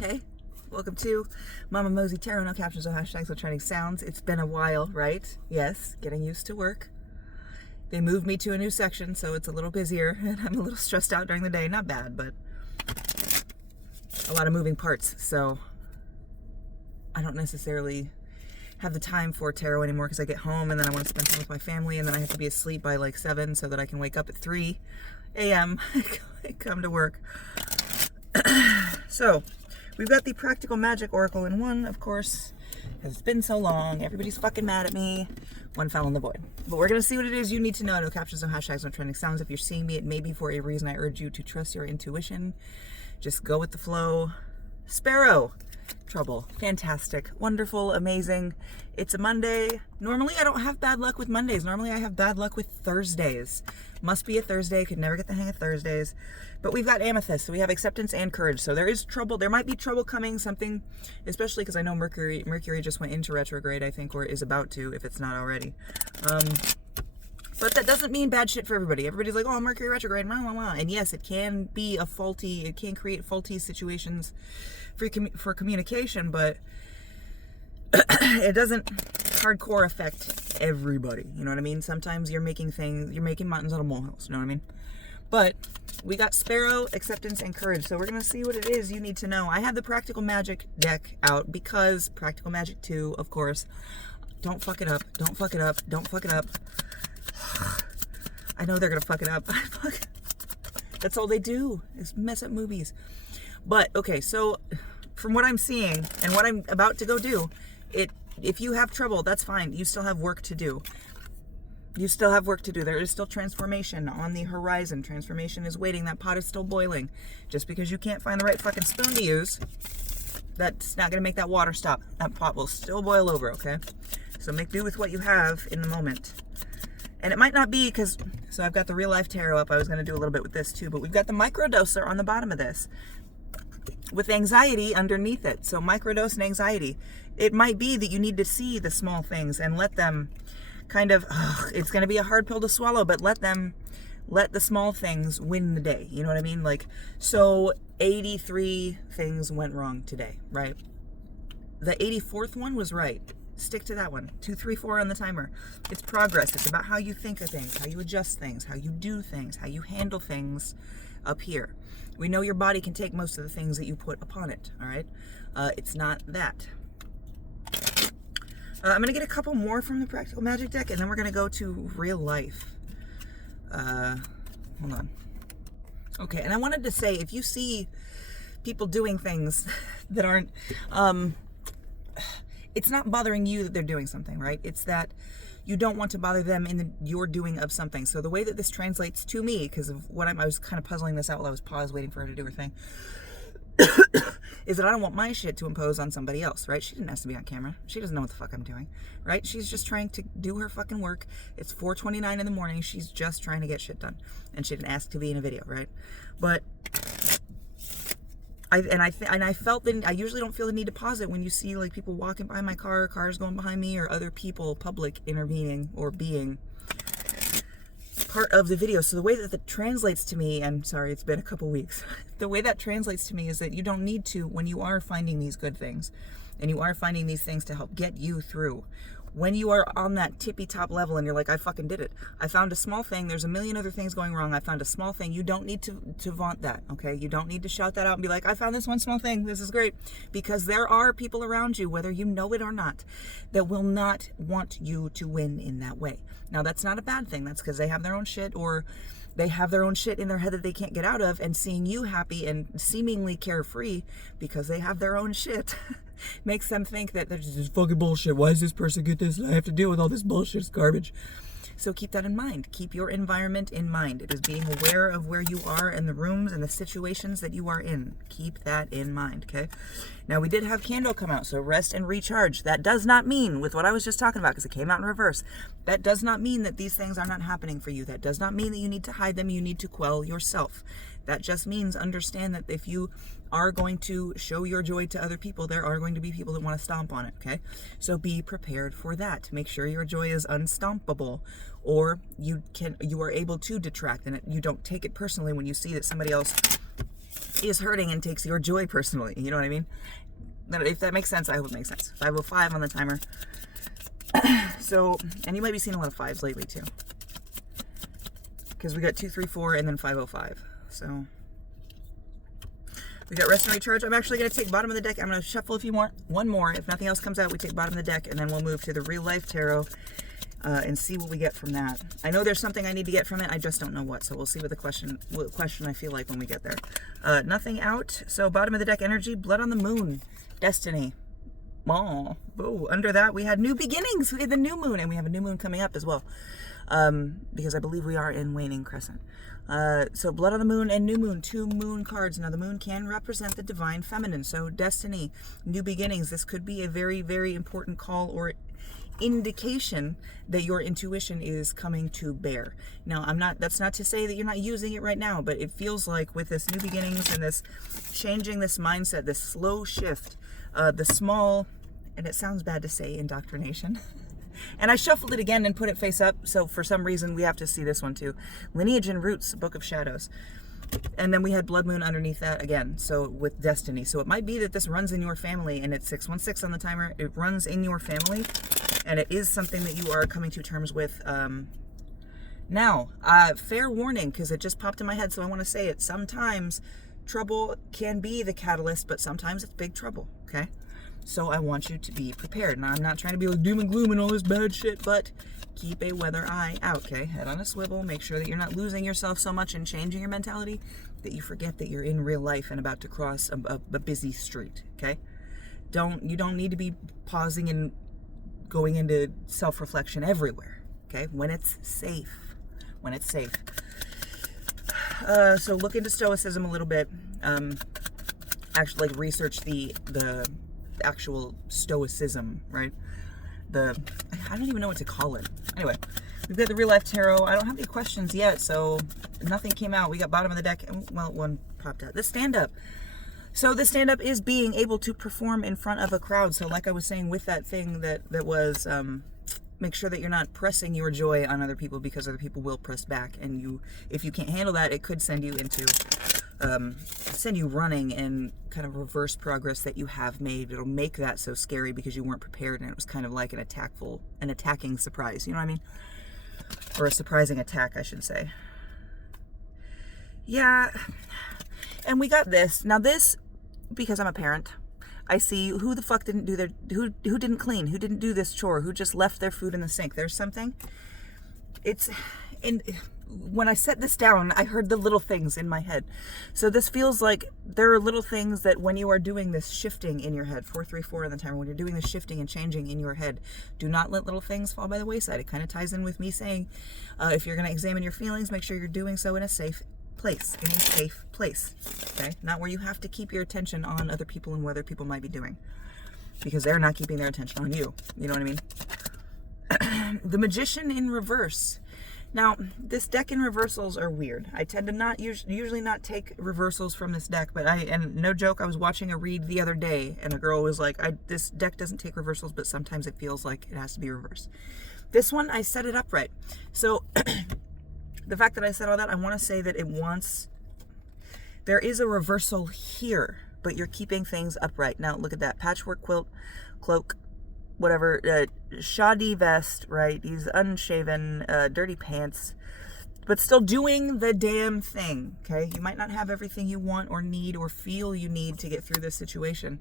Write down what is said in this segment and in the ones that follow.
Okay, welcome to Mama Mosey Tarot. No captions, no hashtags, no trending sounds. It's been a while, right? Yes, getting used to work. They moved me to a new section, so it's a little busier, and I'm a little stressed out during the day. Not bad, but a lot of moving parts, so I don't necessarily have the time for tarot anymore because I get home and then I want to spend time with my family, and then I have to be asleep by like 7 so that I can wake up at 3 a.m. and come to work. So we've got the Practical Magic Oracle in one, of course, because it's been so long. Everybody's fucking mad at me. One fell in the void. But we're going to see what it is you need to know. No captions, no hashtags, no trending sounds. If you're seeing me, it may be for a reason. I urge you to trust your intuition. Just go with the flow. Sparrow. Trouble. Fantastic. Wonderful. Amazing. It's a Monday. Normally I don't have bad luck with Mondays. Normally I have bad luck with Thursdays. Must be a Thursday. Could never get the hang of Thursdays. But we've got Amethyst, so we have acceptance and courage. So there is trouble. There might be trouble coming. Something, especially because I know Mercury just went into retrograde, I think, or is about to, if it's not already. But that doesn't mean bad shit for everybody. Everybody's like, oh, Mercury retrograde, blah, blah, blah. And yes, it can be it can create faulty situations for communication, but it doesn't hardcore affect everybody. You know what I mean? Sometimes you're making mountains out of molehills. You know what I mean? But we got Sparrow, Acceptance, and Courage. So we're going to see what it is you need to know. I have the Practical Magic deck out because Practical Magic 2, of course. Don't fuck it up. Don't fuck it up. Don't fuck it up. I know they're going to fuck it up. That's all they do is mess up movies. But, okay, so from what I'm seeing and what I'm about to go do, if you have trouble, that's fine. You still have work to do. You still have work to do. There is still transformation on the horizon. Transformation is waiting. That pot is still boiling. Just because you can't find the right fucking spoon to use, that's not going to make that water stop. That pot will still boil over, okay? So make do with what you have in the moment. And it might not be so I've got the Real Life Tarot up. I was going to do a little bit with this too, but we've got the microdoser on the bottom of this with anxiety underneath it. So microdose and anxiety. It might be that you need to see the small things and let them kind of, it's going to be a hard pill to swallow, but let the small things win the day. You know what I mean? Like, so 83 things went wrong today, right? The 84th one was right. Stick to that one. 2, 3, 4 on the timer. It's progress. It's about how you think of things, how you adjust things, how you do things, how you handle things up here. We know your body can take most of the things that you put upon it, all right? It's not that. I'm going to get a couple more from the Practical Magic deck, and then we're going to go to real life. Hold on. Okay, and I wanted to say, if you see people doing things that aren't, it's not bothering you that they're doing something, right? It's that you don't want to bother them in your doing of something. So the way that this translates to me, because of what I was kind of puzzling this out while I was paused waiting for her to do her thing, is that I don't want my shit to impose on somebody else, right? She didn't ask to be on camera. She doesn't know what the fuck I'm doing, right? She's just trying to do her fucking work. It's 4:29 in the morning. She's just trying to get shit done. And she didn't ask to be in a video, right? But I felt that I usually don't feel the need to pause it when you see like people walking by my car, cars going behind me, or other people, public, intervening or being part of the video. So the way that translates to me, I'm sorry, it's been a couple weeks. The way that translates to me is that you don't need to, when you are finding these good things and you are finding these things to help get you through, when you are on that tippy top level and you're like, I fucking did it. I found a small thing. There's a million other things going wrong. I found a small thing. You don't need to vaunt that, okay? You don't need to shout that out and be like, I found this one small thing. This is great. Because there are people around you, whether you know it or not, that will not want you to win in that way. Now, that's not a bad thing. That's because they have their own shit, or they have their own shit in their head that they can't get out of, and seeing you happy and seemingly carefree because they have their own shit makes them think that there's just fucking bullshit. Why does this person get this? I have to deal with all this bullshit. It's garbage. So keep that in mind. Keep your environment in mind. It is being aware of where you are in the rooms and the situations that you are in. Keep that in mind, okay? Now, we did have Candle come out, so rest and recharge. That does not mean, with what I was just talking about, because it came out in reverse, that does not mean that these things are not happening for you. That does not mean that you need to hide them. You need to quell yourself. That just means understand that if you are going to show your joy to other people, there are going to be people that want to stomp on it, okay? So be prepared for that. Make sure your joy is unstompable, or you are able to detract, and you don't take it personally when you see that somebody else is hurting and takes your joy personally. You know what I mean? If that makes sense, I hope it makes sense. 505 on the timer. So, and you might be seeing a lot of 5s lately too. Because we got 2, 3, 4, and then 505. So, we got rest and recharge. I'm actually going to take bottom of the deck. I'm going to shuffle a few more. One more. If nothing else comes out, we take bottom of the deck, and then we'll move to the real life tarot and see what we get from that. I know there's something I need to get from it. I just don't know what. So we'll see what question I feel like when we get there. Nothing out. So bottom of the deck energy, blood on the moon, destiny. Oh, under that we had new beginnings. We had the new moon, and we have a new moon coming up as well. Because I believe we are in waning crescent. So blood on the moon and new moon, 2 moon cards. Now the moon can represent the divine feminine. So destiny, new beginnings. This could be a very, very important call or indication that your intuition is coming to bear. Now, that's not to say that you're not using it right now, but it feels like with this new beginnings and this changing this mindset, this slow shift, the small, and it sounds bad to say, indoctrination. And I shuffled it again and put it face up, so for some reason we have to see this one too. Lineage and Roots, Book of Shadows. And then we had Blood Moon underneath that again, so with Destiny. So it might be that this runs in your family, and it's 616 on the timer. It runs in your family, and it is something that you are coming to terms with. Now, fair warning, because it just popped in my head, so I want to say it. Sometimes trouble can be the catalyst, but sometimes it's big trouble, okay? So I want you to be prepared. Now, I'm not trying to be like doom and gloom and all this bad shit, but keep a weather eye out, okay? Head on a swivel. Make sure that you're not losing yourself so much and changing your mentality that you forget that you're in real life and about to cross a busy street, okay? You don't need to be pausing and going into self-reflection everywhere, okay? When it's safe. When it's safe. So look into Stoicism a little bit. Actually, like, research the actual Stoicism, right? I don't even know what to call it. Anyway, we've got the Real Life Tarot. I don't have any questions yet, so nothing came out. We got bottom of the deck, and, well, one popped out. The stand-up. So the stand-up is being able to perform in front of a crowd. So like I was saying with that thing that was, make sure that you're not pressing your joy on other people, because other people will press back. And if you can't handle that, it could send you into, send you running and kind of reverse progress that you have made. It'll make that so scary because you weren't prepared, and it was kind of like an attacking surprise. You know what I mean? Or a surprising attack, I should say. Yeah. And we got this. Now this, because I'm a parent, I see who the fuck didn't do who didn't clean, who didn't do this chore, who just left their food in the sink. There's something. When I set this down, I heard the little things in my head. So this feels like there are little things that when you are doing this shifting in your head, 434 on the timer, when you're doing this shifting and changing in your head, do not let little things fall by the wayside. It kind of ties in with me saying, if you're going to examine your feelings, make sure you're doing so in a safe place, okay? Not where you have to keep your attention on other people and what other people might be doing, because they're not keeping their attention on you. You know what I mean? The Magician in reverse. Now, this deck in reversals are weird. I tend to not usually not take reversals from this deck, but and no joke, I was watching a read the other day, and a girl was like, this deck doesn't take reversals, but sometimes it feels like it has to be reversed. This one, I set it up right. So the fact that I said all that, I want to say that there is a reversal here, but you're keeping things upright. Now, look at that. Patchwork quilt, cloak, whatever, shoddy vest, right? He's unshaven, dirty pants, but still doing the damn thing, okay? You might not have everything you want or need or feel you need to get through this situation,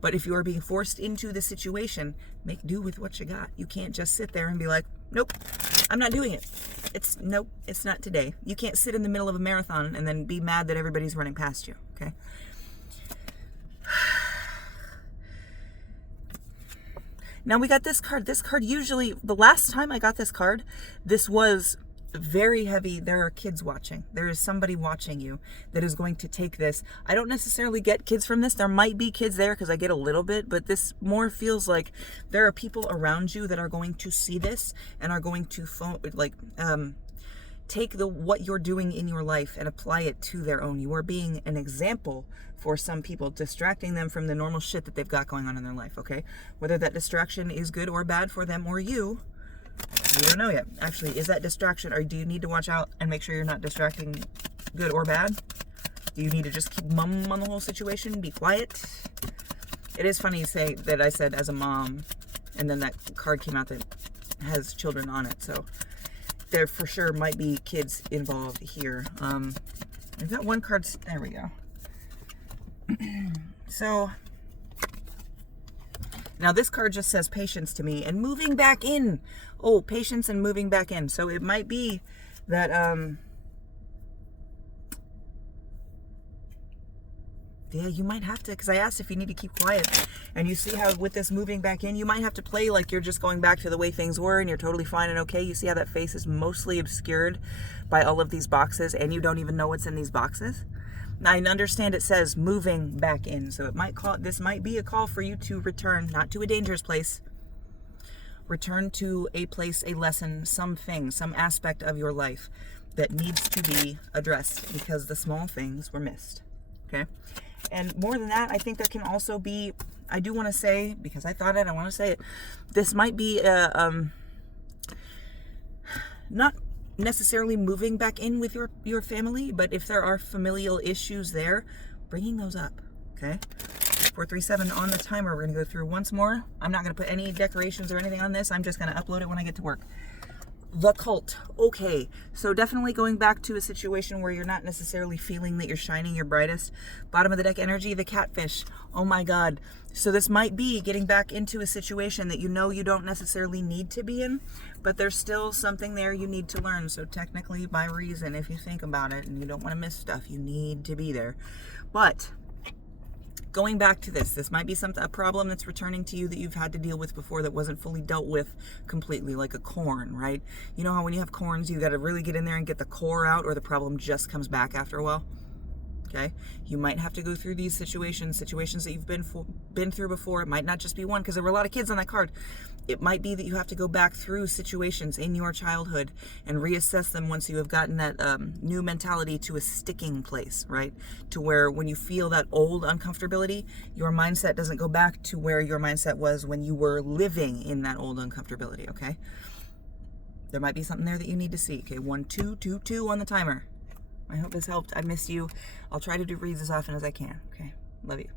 but if you are being forced into the situation, make do with what you got. You can't just sit there and be like, nope, I'm not doing it. Nope, it's not today. You can't sit in the middle of a marathon and then be mad that everybody's running past you, okay? Now we got this card. This card usually, the last time I got this card, this was very heavy. There are kids watching. There is somebody watching you that is going to take this. I don't necessarily get kids from this. There might be kids there because I get a little bit, but this more feels like there are people around you that are going to see this and are going to take what you're doing in your life and apply it to their own. You are being an example for some people, distracting them from the normal shit that they've got going on in their life, okay? Whether that distraction is good or bad for them or you, we don't know yet. Actually, is that distraction, or do you need to watch out and make sure you're not distracting good or bad? Do you need to just keep mum on the whole situation? Be quiet? It is funny you say that I said as a mom, and then that card came out that has children on it. So there for sure might be kids involved here. I've got one card. There we go. So now this card just says patience to me and moving back in. Oh, patience and moving back in. So it might be that yeah, you might have to, because I asked if you need to keep quiet, and you see how with this moving back in, you might have to play like you're just going back to the way things were and you're totally fine and okay. You see how that face is mostly obscured by all of these boxes, and you don't even know what's in these boxes. Now, I understand it says moving back in, so this might be a call for you to return, not to a dangerous place. Return to a place, a lesson, something, some aspect of your life that needs to be addressed because the small things were missed. Okay? And more than that, I think there can also be, I do want to say, because I thought it, I want to say it, this might be not necessarily moving back in with your family, but if there are familial issues there, bringing those up, okay? 437 on the timer. We're going to go through once more. I'm not going to put any decorations or anything on this. I'm just going to upload it when I get to work. The cult. Okay, so definitely going back to a situation where you're not necessarily feeling that you're shining your brightest. Bottom of the deck energy, the catfish. Oh my God. So this might be getting back into a situation that you know you don't necessarily need to be in, but there's still something there you need to learn. So technically, by reason, if you think about it and you don't want to miss stuff, you need to be there. But going back to this might be a problem that's returning to you that you've had to deal with before that wasn't fully dealt with completely, like a corn, right? You know how when you have corns, you got to really get in there and get the core out, or the problem just comes back after a while? Okay? You might have to go through these situations that you've been through before. It might not just be one, because there were a lot of kids on that card. It might be that you have to go back through situations in your childhood and reassess them once you have gotten that new mentality to a sticking place, right? To where when you feel that old uncomfortability, your mindset doesn't go back to where your mindset was when you were living in that old uncomfortability, okay? There might be something there that you need to see. Okay, 1, 2, 2, 2 on the timer. I hope this helped. I miss you. I'll try to do reads as often as I can. Okay, love you.